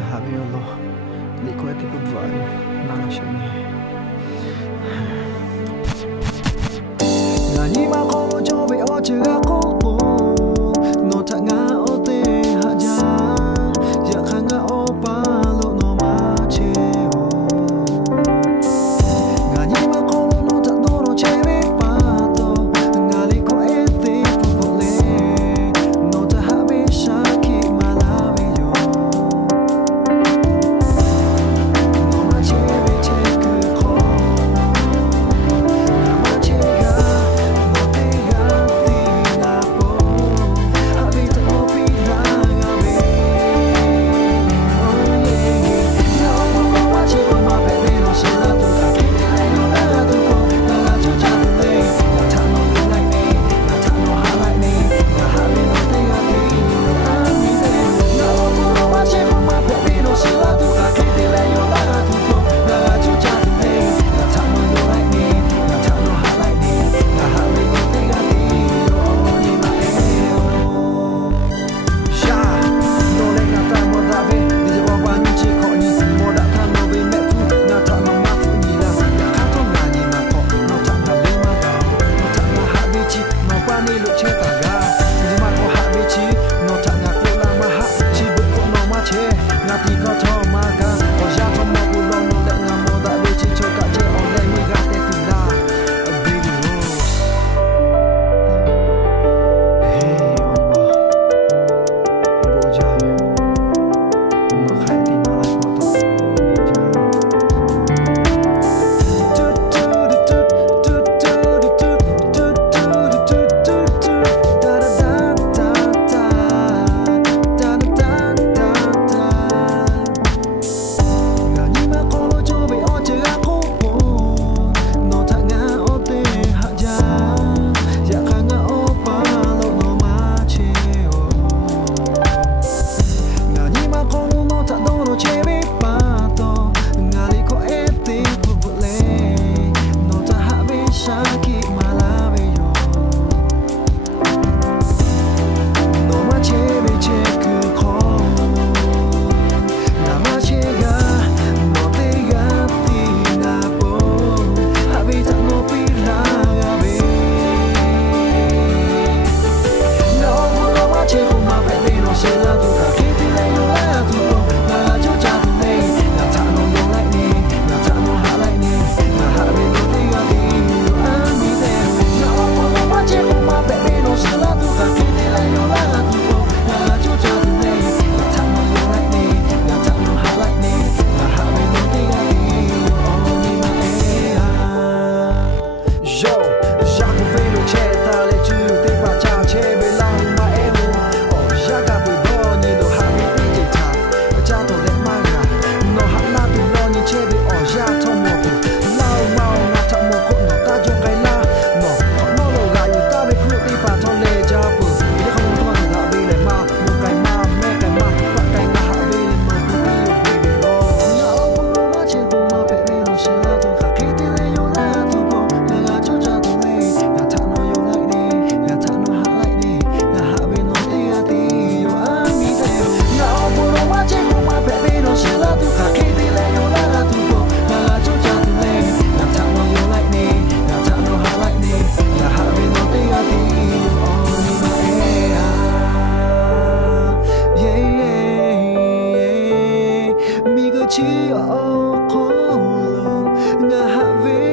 happy Allah. Liko eti pembuat nang sini. Nani makono jobe oche aku no tanga ote haja ya kanga opa lo no mache nani makono no tandoro chebe pato ngali ko ete pupule no ta habe shaki malavi yo no mache beche ko na mache ga no te gati na po habita mo pinangabi oh yeah no mache ko mapepe no sila tu kakite no na tu po na chucha tu na tano you like me na tano ha like me na habe no te gati no ami de no mache ko mapepe no sila tu kakite no na tu po na chucha tu na tano you like me na tano ha like me na habe no te gati oh ni ma sha no le na ta mo da be ni se ba ni chi ko ni mo da ta no be me pu na ta no ma fu ni la ya ka to na ni ma ko no ta na le ma ga no ta na ha be chi no pa ni lu che ta ga ni ma ko ha be chi no ta na ko la ma ha chi bu ko no ma che na ti ko to ma ga o ya to mo bu lo no le na mo da be chi cho ka che on le mi ga te ti la a baby rose hey on ma bo ja no khai ti na la ko to bo ja Chi o ko nga ha ve